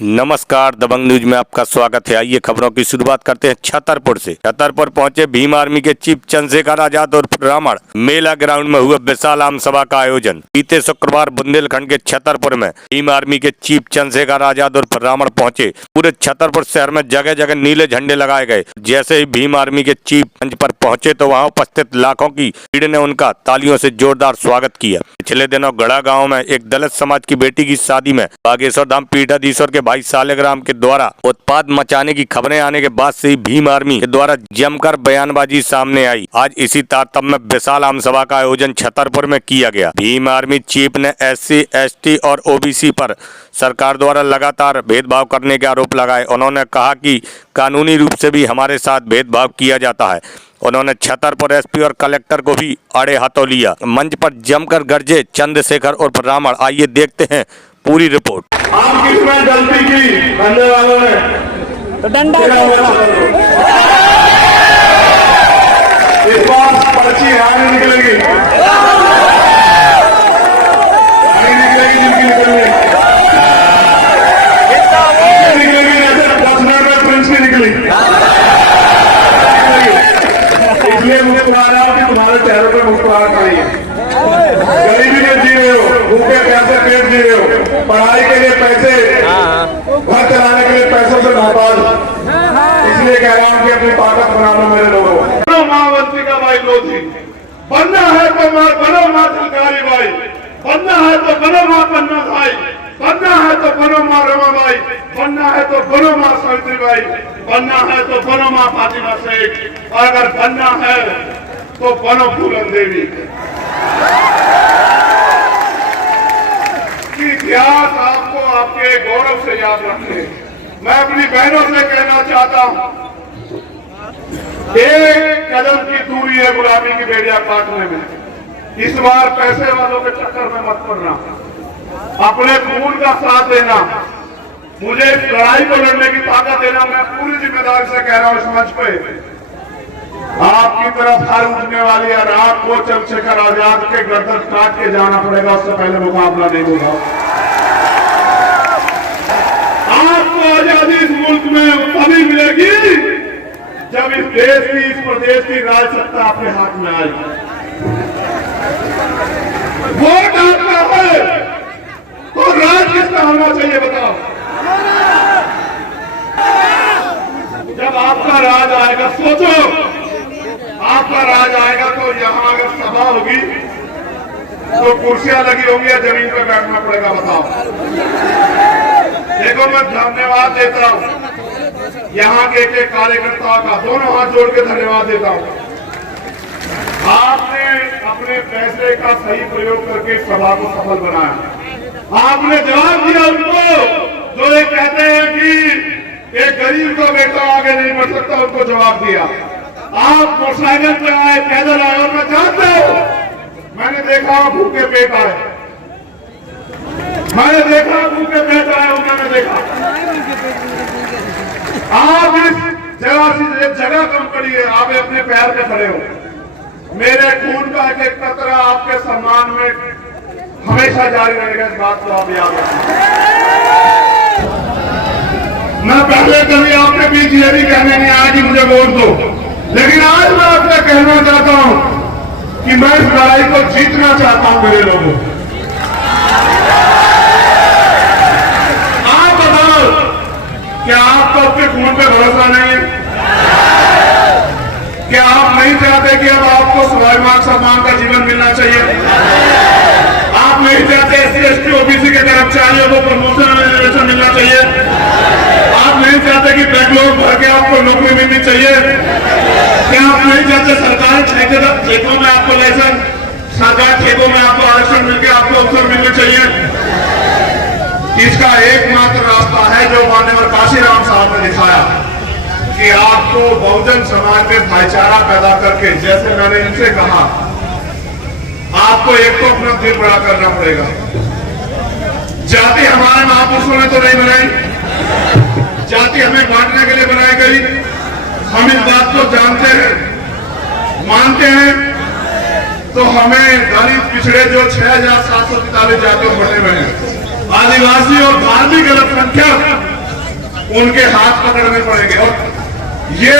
नमस्कार, दबंग न्यूज में आपका स्वागत है। आइए खबरों की शुरुआत करते हैं छतरपुर से। छतरपुर पहुंचे भीम आर्मी के चीफ चंद्रशेखर आजाद और रावण। मेला ग्राउंड में हुआ विशाल आम सभा का आयोजन। बीते शुक्रवार बुंदेलखंड के छतरपुर में भीम आर्मी के चीफ चंद्रशेखर आजाद और रावण पहुंचे। पूरे छतरपुर शहर में जगह जगह नीले झंडे लगाए गए। जैसे ही भीम आर्मी के चीफ मंच पर पहुंचे तो वहाँ उपस्थित लाखों की भीड़ ने उनका तालियों से जोरदार स्वागत किया। पिछले दिनों गढ़ा गाँव में एक दलित समाज की बेटी की शादी में बागेश्वर धाम पीठाधीश्वर के भाई सालेग्राम के द्वारा उत्पाद मचाने की खबरें आने के बाद से ही भीम आर्मी के द्वारा जमकर बयानबाजी सामने आई। आज इसी तारतम्य में विशाल आम सभा का आयोजन छतरपुर में किया गया। भीम आर्मी चीफ ने SC, ST और OBC पर सरकार द्वारा लगातार भेदभाव करने के आरोप लगाए। उन्होंने कहा कि कानूनी रूप से भी हमारे साथ भेदभाव किया जाता है। उन्होंने छतरपुर SP और कलेक्टर को भी आड़े हाथों लिया। मंच पर जमकर गरजे चंद्रशेखर और रावण। आइए देखते हैं पूरी रिपोर्ट। आप किसमें गलती की करने वालों ने तो डंडा इस बार पर्ची यहाँ नहीं निकलेगी, नहीं निकलेगी, जिनकी निकलेगी जैसे 10 मिनट में प्रिंस की निकली। इसलिए मुझे तुम्हारा कि तुम्हारे चेहरों पर मुस्कुराहट आई है। गरीबी में जी रहे हो, भूखे प्यासे पेट जी रहे हो, पढ़ाई के लिए पैसे, घर चलाने के लिए पैसों से नापास। इसलिए कह रहा हूं कि अपनी ताकत बना लो मेरे लोगों। बनो महावंशी का भाई लोधी, बनना है तो बनो मां सरकारी भाई, बनना है तो बनो मां पन्ना भाई, बनना है तो बनो मां रमा भाई, बनना है तो बनो मां सावित्री भाई, बनना है तो बनो मां फातिमा शेख, और अगर बनना है तो बनो फूलन देवी। इतिहास आपको आपके गौरव से याद रखे। मैं अपनी बहनों से कहना चाहता हूं, एक कदम की दूरी है गुलामी की बेड़िया काटने में। इस बार पैसे वालों के चक्कर में मत पड़ना, अपने खून का साथ देना, मुझे इस लड़ाई को लड़ने की ताकत देना। मैं पूरी जिम्मेदारी से कह रहा हूं इस मंच पे आपकी तरफ हर उठने वाली है। रात को चंद्रशेखर आजाद के गर्दन काट के जाना पड़ेगा, उससे पहले मुकाबला नहीं होगा। आपको आजादी इस मुल्क में तभी मिलेगी जब इस देश की, इस प्रदेश की राज सत्ता अपने हाथ में आएगी। वोट आपका है तो राज किसका होना चाहिए बताओ? जब आपका राज आएगा, सोचो आपका राज आएगा तो यहाँ अगर सभा होगी तो कुर्सियां लगी होंगी या जमीन पर बैठना पड़ेगा बताओ? देखो मैं धन्यवाद देता हूँ यहाँ के एक कार्यकर्ताओं का, दोनों हाथ जोड़ के धन्यवाद देता हूँ। आपने अपने फैसले का सही प्रयोग करके सभा को सफल बनाया। आपने जवाब दिया उनको जो ये कहते हैं कि एक गरीब को बेटा आगे नहीं बढ़ सकता, उनको जवाब दिया। आप मोटरसाइकिल पे आए, पैदल आए, और मैं जानता हूं, मैंने देखा भूखे पेट आए, मैंने देखा भूखे पेट आए, उन्होंने देखा। आप इस जगह कम पड़ी है, आप अपने पैर पे खड़े हो। मेरे खून का एक एक कतरा आपके सम्मान में हमेशा जारी रहेगा, इस बात को आप याद रखें। मैं पहले कभी आपके बीच ये भी कहने नहीं आया कि मुझे वोट दो, लेकिन आज मैं आपसे कहना चाहता हूं कि मैं इस लड़ाई को जीतना चाहता हूं मेरे लोगों। आप बताओ, क्या आपको अपने खून पे भरोसा नहीं है? क्या आप नहीं चाहते कि अब आपको स्वाभिमान सम्मान का जीवन मिलना चाहिए? आप नहीं चाहते SC, ST, OBC के कर्मचारियों को प्रमोशन और रिजर्वेशन मिलना चाहिए? आप नहीं चाहते कि बैकलॉग भर के आपको नौकरी मिलनी चाहिए? क्या आप नहीं चाहते सरकारी ठेकों में आपको लाइसेंस, सरकारी ठेकों में आपको आरक्षण मिलकर आपको अवसर मिलने चाहिए? इसका एकमात्र रास्ता है जो माननीय काशीराम साहब ने दिखाया कि आपको बहुजन समाज में भाईचारा पैदा करके, जैसे मैंने इनसे कहा, आपको एक तो अपना दिल बड़ा करना पड़ेगा। जाति हमारे महापुरुषों ने तो नहीं बनाई, जाति हमें बांटने के लिए बनाई गई। हम इस बात को जानते हैं, मानते हैं, तो हमें दलित पिछड़े जो 6743 जातियों बने हुए हैं, आदिवासी और धार्मिक अल्पसंख्यक उनके हाथ पकड़ने पड़ेंगे। और ये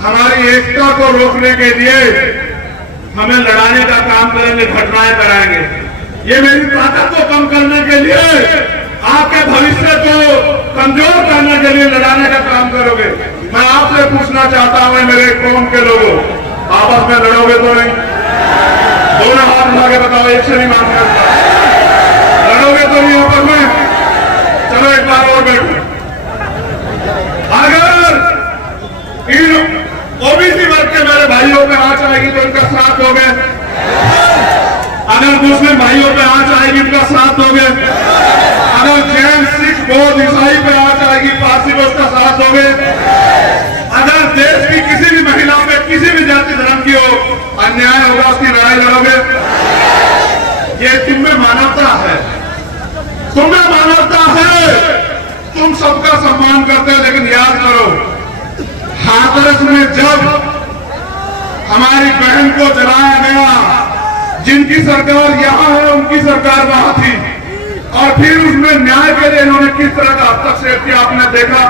हमारी एकता को रोकने के लिए हमें लड़ाने का काम करेंगे, घटनाएं कराएंगे। ये मेरी ताकत को कम करने के लिए, आपके भविष्य को कमजोर करने के लिए लड़ाने का काम करोगे। मैं आपसे पूछना चाहता हूं, मेरे कौम के लोगों, आपस में लड़ोगे तो नहीं? दोनों हाथ उठा के बताओ, एक से नहीं मांग सकता। लड़ोगे तो नहीं आपस में? चलो एक बार और बैठो। अगर इन ओबीसी वर्ग के मेरे भाइयों पे आंच आएगी तो इनका साथ दोगे? अगर मुस्लिम भाइयों पे आंच आएगी इनका साथ दोगे? अगर जैन, सिख, बौद्ध, ईसाई पे आंच आएगी, पारसी को उसका साथ दोगे? अगर देश की किसी भी महिला पे, किसी भी जाति धर्म की हो अन्याय होगा, उसकी लड़ाई लड़ोगे? ये तुम में मानवता है, तुम्हें मानवता है। तुम सबका सम्मान करते हो, लेकिन याद करो, हाथरस में जब हमारी बहन को जलाया गया, जिनकी सरकार यहां है उनकी सरकार वहां थी, और फिर उसमें न्याय के लिए इन्होंने किस तरह का हस्तक्षेप किया आपने देखा।